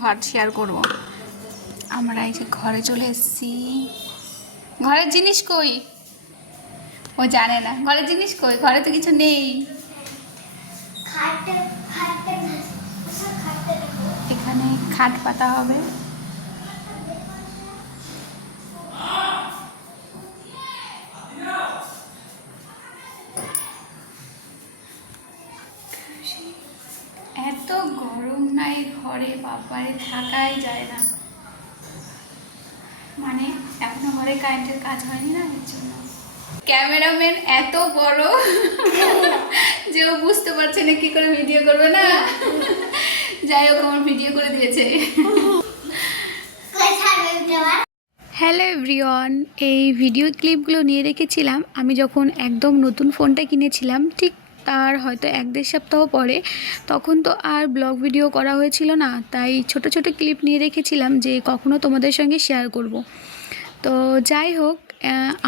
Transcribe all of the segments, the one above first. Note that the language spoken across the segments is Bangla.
ঘর শেয়ার করবো। আমরা এই যে ঘরে চলে এসেছি। ঘরের জিনিস কই? ও জানে না ঘরের জিনিস কই, ঘরে তো কিছু নেই। এখানে খাট পাতা হবে। এত গরম নাই ঘরে, বাবারে থাকাই যায় না। মানে এখনো ঘরে কারেন্টের কাজ হয়নি না, এর জন্য। ক্যামেরাম্যান এত বড় যে ও বুঝতে পারছে না কি করে ভিডিও করবে না। যাই হোক আমার ভিডিও করে দিয়েছে। হ্যালো এভরিওয়ান, এই ভিডিও ক্লিপগুলো নিয়ে রেখেছিলাম আমি যখন একদম নতুন ফোনটা কিনেছিলাম, ঠিক তার হয়তো 1-1.5 সপ্তাহ পরে। তখন তো আর ব্লগ ভিডিও করা হয়েছিল না, তাই ছোট ছোট ক্লিপ নিয়ে রেখেছিলাম যে কখনো তোমাদের সঙ্গে শেয়ার করব। তো যাই হোক,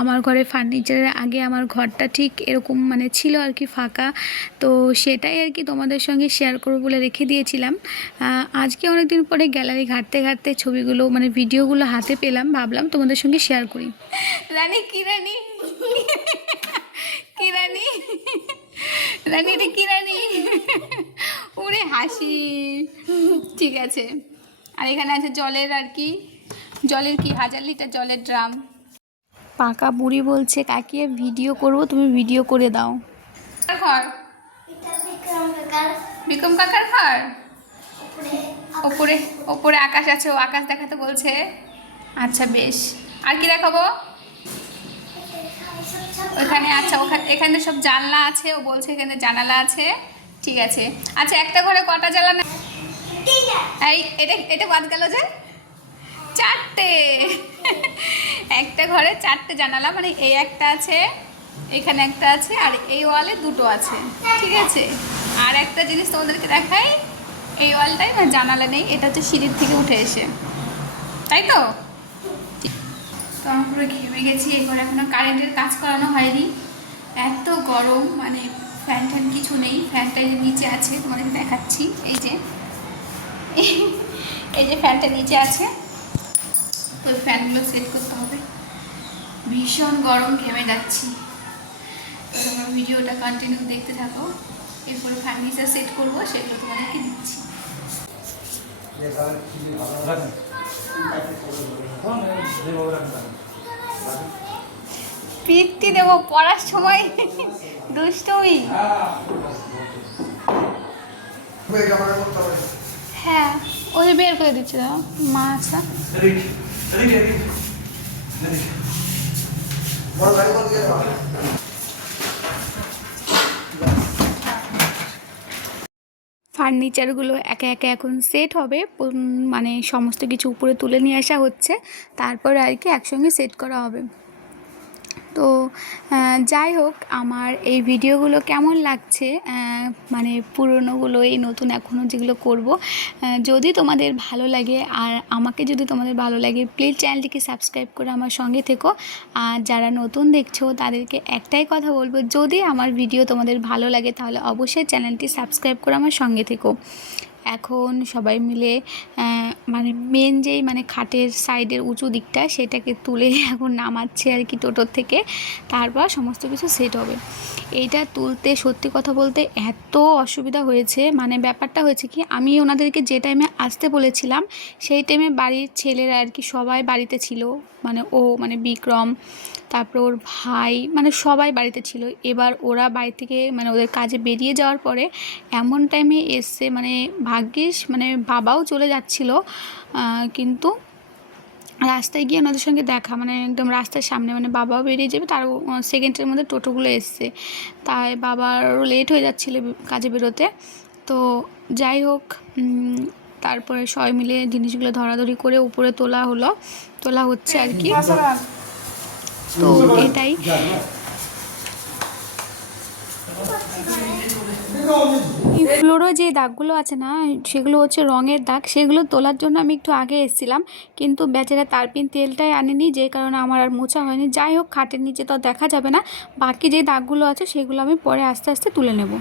আমার ঘরে ফার্নিচারের আগে আমার ঘরটা ঠিক এরকম মানে ছিল আর কি, ফাঁকা। তো সেটাই আর কি তোমাদের সঙ্গে শেয়ার করবো বলে রেখে দিয়েছিলাম। আজকে অনেক দিন পরে গ্যালারি ঘাঁটতে ঘাঁটতে ছবিগুলো মানে ভিডিওগুলো হাতে পেলাম, ভাবলাম তোমাদের সঙ্গে শেয়ার করি। রানী কি রানী, কি রানী, রানী এটা কি রানী? ওরে হাসি। ঠিক আছে। আর এখানে আছে জলের আর কি, জলের কি 1000 লিটার জলের ড্রাম। পাকা বুড়ি বলছে কাকিয়ে ভিডিও করব, তুমি ভিডিও করে দাও। ঘর বিক্রম কাকার ঘর। ওপরে ওপরে আকাশ আছে, ও আকাশ দেখাতে বলছে। আচ্ছা বেশ, আর কি দেখাবো? ওখানে আচ্ছা এখানে সব জানলা আছে, ও বলছে এখানে জানালা আছে। ঠিক আছে। আচ্ছা একটা ঘরে কটা জানলা? এই এটা এটা বাদ গেল যে 4টে। একটা ঘরে 4টে জানালা, মানে এই একটা আছে, এখানে একটা আছে, আর এই ওয়ালে 2টো আছে। ঠিক আছে। আর একটা জিনিস তোমাদেরকে দেখাই, এই ওয়ালটাই না জানালা নেই, এটা হচ্ছে সিঁড়ির থেকে উঠে এসে, তাই তো। তো আমি পুরো ঘেমে গেছি। এই ঘরে এখনো কারেন্টের কাজ করানো হয়নি, এত গরম, মানে ফ্যান ট্যান কিছু নেই। ফ্যানটা এই যে নিচে আছে, তোমাদের দেখাচ্ছি। এই যে এই যে ফ্যানটা নিচে আছে, তো ফ্যানগুলো সেট করতে হবে। ভীষণ গরম, ঘেমে যাচ্ছি। তো তোমরা ভিডিওটা কন্টিনিউ দেখতে থাকো, এরপরে ফার্নিচার সেট করবো, সেগুলো তোমাদেরকে দিচ্ছি। পিঠটি দেবো পড়ার সময়, দুষ্টুমি। হ্যাঁ ওই বের করে দিচ্ছে মা। আচ্ছা ফার্নিচারগুলো একে একে এখন সেট হবে, মানে সমস্ত কিছু উপরে তুলে নিয়ে আসা হচ্ছে, তারপরে আর কি একসঙ্গে সেট করা হবে। তো যাই হোক, আমার এই ভিডিওগুলো কেমন লাগছে, মানে পুরনোগুলো, এই নতুন এখনও যেগুলো করব, যদি তোমাদের ভালো লাগে আর আমাকে যদি তোমাদের ভালো লাগে, প্লিজ চ্যানেলটিকে সাবস্ক্রাইব করে আমার সঙ্গে থেকো। আর যারা নতুন দেখছো তাদেরকে একটাই কথা বলবো, যদি আমার ভিডিও তোমাদের ভালো লাগে তাহলে অবশ্যই চ্যানেলটি সাবস্ক্রাইব করে আমার সঙ্গে থেকো। এখন সবাই মিলে মানে মেন যেই মানে খাটের সাইডের উঁচু দিকটা সেটাকে তুলে এখন নামাচ্ছে আর কি টোটোর থেকে, তারপর সমস্ত কিছু সেট হবে। এইটা তুলতে সত্যি কথা বলতে এত অসুবিধা হয়েছে, মানে ব্যাপারটা হয়েছে কি, আমি ওনাদেরকে যে টাইমে আসতে বলেছিলাম সেই টাইমে বাড়ির ছেলেরা আর কি সবাই বাড়িতে ছিল, মানে ও মানে বিক্রম, তারপর ওর ভাই, মানে সবাই বাড়িতে ছিল। এবার ওরা বাড়ি থেকে মানে ওদের কাজে বেরিয়ে যাওয়ার পরে এমন টাইমে এসছে, মানে ভাগ্যিস মানে বাবাও চলে যাচ্ছিল, কিন্তু রাস্তায় গিয়ে ওনাদের সঙ্গে দেখা, মানে একদম রাস্তার সামনে, মানে বাবাও বেরিয়ে যাবে তার সেকেন্ডের মধ্যে টোটোগুলো এসছে, তাই বাবারও লেট হয়ে যাচ্ছিলো কাজে বেরোতে। তো যাই হোক, তারপরে সবাই মিলে জিনিসগুলো ধরাধরি করে উপরে তোলা হচ্ছে আর কি। তো এটাই। এই ফ্লোরে যে দাগগুলো আছে না, সেগুলো হচ্ছে রঙের দাগ। সেগুলো তোলার জন্য আমি একটু আগে এসেছিলাম, কিন্তু বেচারা তারপিন তেলটাই আনেনি, যে কারণে আমার আর মোছা হয়নি। যাই হোক, খাটের নিচে তো দেখা যাবে না, বাকি যে দাগগুলো আছে সেগুলো আমি পরে আস্তে আস্তে তুলে নেব।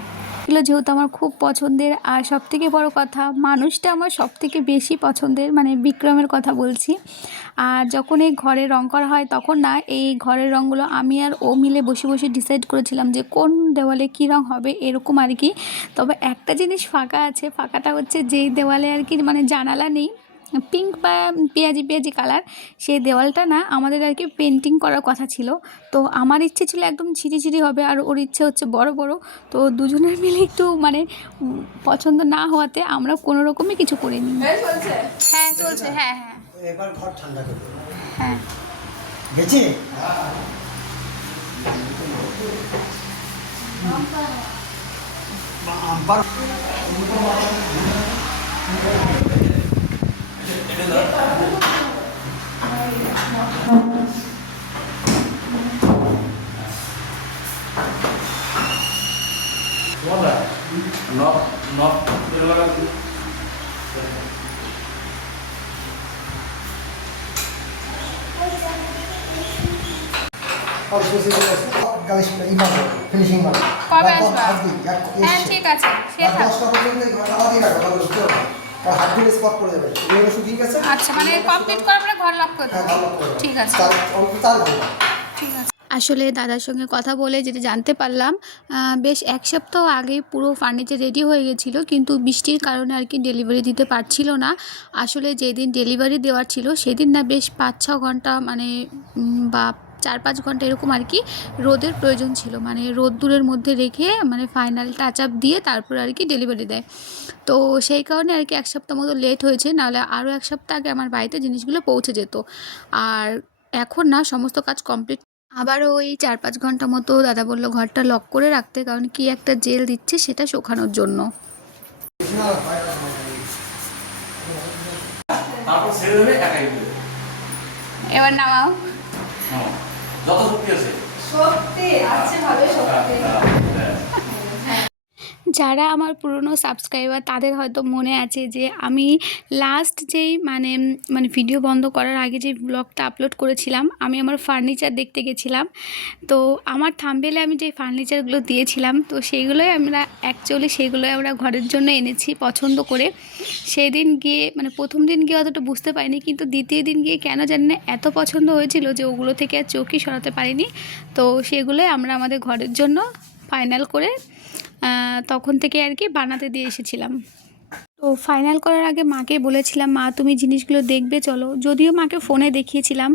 এগুলো যেহেতু আমার খুব পছন্দের, আর সবথেকে বড় কথা মানুষটা আমার সবথেকে বেশি পছন্দের, মানে বিক্রমের কথা বলছি। আর যখন এই ঘরে রং করা হয় তখন না, এই ঘরের রঙগুলো আমি আর ও মিলে বসে বসে ডিসাইড করেছিলাম যে কোন দেওয়ালে কী রং হবে, এরকম আর কি। তবে একটা জিনিস ফাঁকা আছে, ফাঁকাটা হচ্ছে যেই দেওয়ালে আর কি মানে জানালা নেই, পিঙ্ক বা পেঁয়াজি পেঁয়াজি কালার, সেই দেওয়ালটা না আমাদের আর কি পেন্টিং করার কথা ছিল। তো আমার ইচ্ছে ছিল একদম ছিঁড়ি হবে, আর ওর ইচ্ছে হচ্ছে বড় বড়। তো দুজনের মিলে একটু মানে পছন্দ না হওয়াতে আমরা কোনো রকমই কিছু করিনি। হ্যাঁ চলছে, হ্যাঁ হ্যাঁ এবার ঘর ঠান্ডা করে দেবো। হ্যাঁ গেছি আম্পার ফিনিশিং মানে কবে আসবা? হ্যাঁ ঠিক আছে, সে থাক। 10টা পর্যন্ত এই ঘরটা আমাদেরই রাখো, তাহলে বুঝতে পারবে। কারণ হাতগুলো স্পট পড়ে যাবে। এগুলো শুকিয়ে গেছে। আচ্ছা, মানে কমপ্লিট করার পরে ঘর লক করে হ্যাঁ, দেবো। ঘর lock করে দাও। ঠিক আছে, অল্প 4 ঘন্টা। ঠিক আছে। আসলে দাদার সঙ্গে কথা বলে যেটা জানতে পারলাম, বেশ এক সপ্তাহ আগেই পুরো ফার্নিচার রেডি হয়ে গেছিলো, কিন্তু বৃষ্টির কারণে আর কি ডেলিভারি দিতে পারছিল না। আসলে যেদিন ডেলিভারি দেওয়ার ছিল সেদিন না বেশ 5-6 ঘন্টা মানে বা 4-5 ঘন্টা এরকম আর কি রোদের প্রয়োজন ছিল, মানে রোদ্দুরের মধ্যে রেখে মানে ফাইনাল টাচ আপ দিয়ে তারপর আর কি ডেলিভারি দেয়। তো সেই কারণে আর কি এক সপ্তাহ মতো লেট হয়েছে, নাহলে আরও এক সপ্তাহ আগে আমার বাড়িতে জিনিসগুলো পৌঁছে যেত। আর এখন না সমস্ত কাজ কমপ্লিট, আবারও ওই 4-5 ঘন্টা মতো দাদা বললো ঘরটা লক করে রাখতে, কারণ কি একটা জেল দিচ্ছে সেটা শুকানোর জন্য। এবার নামাও। যত শক্তি আছে সত্যি আছে, ভালো সত্যি। যারা আমার পুরনো সাবস্ক্রাইবার তাদের হয়তো মনে আছে যে আমি লাস্ট যেই মানে মানে ভিডিও বন্ধ করার আগে যে ব্লগটা আপলোড করেছিলাম, আমি আমার ফার্নিচার দেখতে গেছিলাম। তো আমার থাম্বনেইলে আমি যে ফার্নিচারগুলো দিয়েছিলাম, তো সেইগুলোই সেগুলোই আমরা ঘরের জন্য এনেছি পছন্দ করে। সেই দিন গিয়ে মানে প্রথম দিন গিয়ে অতটা বুঝতে পারিনি, কিন্তু দ্বিতীয় দিন গিয়ে কেন জানি না এত পছন্দ হয়েছিল যে ওগুলো থেকে আর চোখই সরাতে পারিনি। তো সেগুলোই আমরা আমাদের ঘরের জন্য ফাইনাল করে তখন থেকে আর কি বানাতে দিয়ে এসেছিলাম। তো ফাইনাল করার আগে মাকে বলেছিলাম, মা তুমি জিনিসগুলো দেখবে চলো। যদিও মাকে ফোনে দেখিয়েছিলাম,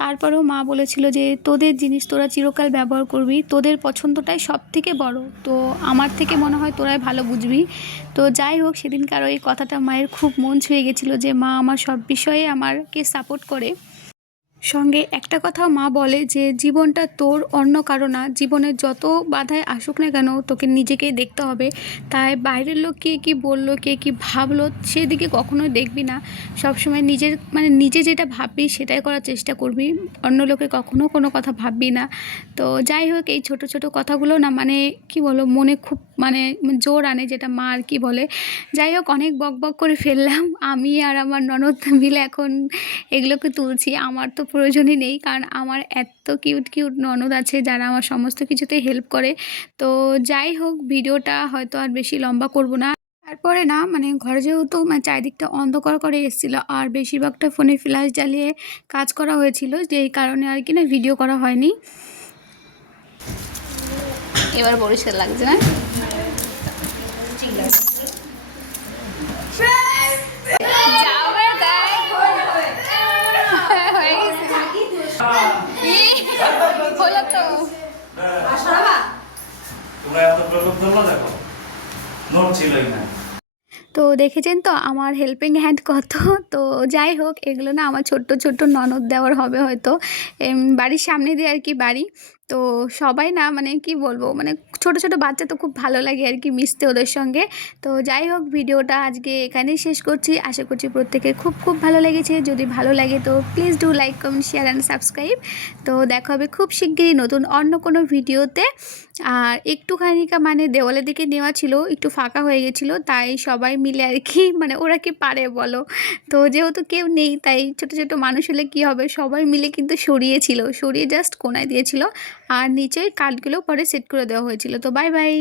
তারপরেও মা বলেছিল যে তোদের জিনিস তোরা চিরকাল ব্যবহার করবি, তোদের পছন্দটাই সব থেকে বড়, তো আমার থেকে মনে হয় তোরাই ভালো বুঝবি। তো যাই হোক, সেদিনকার ওই কথাটা মায়ের খুব মন ছুঁয়ে গেছিলো যে মা আমার সব বিষয়ে আমাকে সাপোর্ট করে। সঙ্গে একটা কথাও মা বলে যে জীবনটা তোর, অন্য কারো না। জীবনের যত বাধায় আসুক না কেন, তোকে নিজেকেই দেখতে হবে। তাই বাইরের লোক কে কী বললো, কে কী ভাবলো, সেদিকে কখনোই দেখবি না। সবসময় নিজে যেটা ভাববি সেটাই করার চেষ্টা করবি, অন্য লোকে কখনো কোনো কথা ভাববি না। তো যাই হোক, এই ছোট ছোট কথাগুলো না মানে কি বলো, মনে খুব মানে জোর আনে, যেটা মা আর কি বলে। যাই হোক, অনেক বক বক করে ফেললাম। আমি আর আমার ননদ মিলে এখন এগুলোকে তুলছি। আমার তো প্রয়োজনই নেই, কারণ আমার এত কিউট কিউট ননদ আছে যারা আমার সমস্ত কিছুতেই হেল্প করে। তো যাই হোক, ভিডিওটা হয়তো আর বেশি লম্বা করব না। তারপরে না মানে ঘরে যেহেতু মানে চারিদিকটা অন্ধকার করে এসেছিলো, আর বেশিরভাগটা ফোনে ফ্ল্যাশ জ্বালিয়ে কাজ করা হয়েছিল, যেই কারণে আর কি না ভিডিও করা হয়নি। এবার পরিষ্কার লাগছে না? হলো তো। তো দেখেছেন তো আমার হেল্পিং হ্যান্ড কত। তো যাই হোক, এগুলো না আমার ছোট্ট ছোট্ট ননদ দেওয়ার হবে হয়তো, বাড়ির সামনে দিয়ে আর কি বাড়ি। তো সবাই না মানে কি বলবো, মানে ছোট ছোট বাচ্চা তো খুব ভালো লাগে আর কি মিশতে ওদের সঙ্গে। তো যাই হোক, ভিডিওটা আজকে এখানেই শেষ করছি। আশা করছি প্রত্যেকের খুব খুব ভালো লেগেছে। যদি ভালো লাগে তো please do like, comment, share and subscribe. তো দেখা হবে খুব শিগগিরই নতুন অন্য কোনো ভিডিওতে। আর একটুখানিকা মানে দেওয়ালের দিকে নেওয়া ছিল, একটু ফাঁকা হয়ে গেছিলো, তাই সবাই মিলে আর কি মানে ওরা কি পারে বলো। তো যেহেতু কেউ নেই তাই ছোট ছোট মানুষ হলে কী হবে, সবাই মিলে কিন্তু সরিয়েছিল, সরিয়ে জাস্ট কোনায় দিয়েছিল। আর নিচে কাঠগুলো পরে সেট করে দেওয়া হয়েছিল। তো বাই বাই।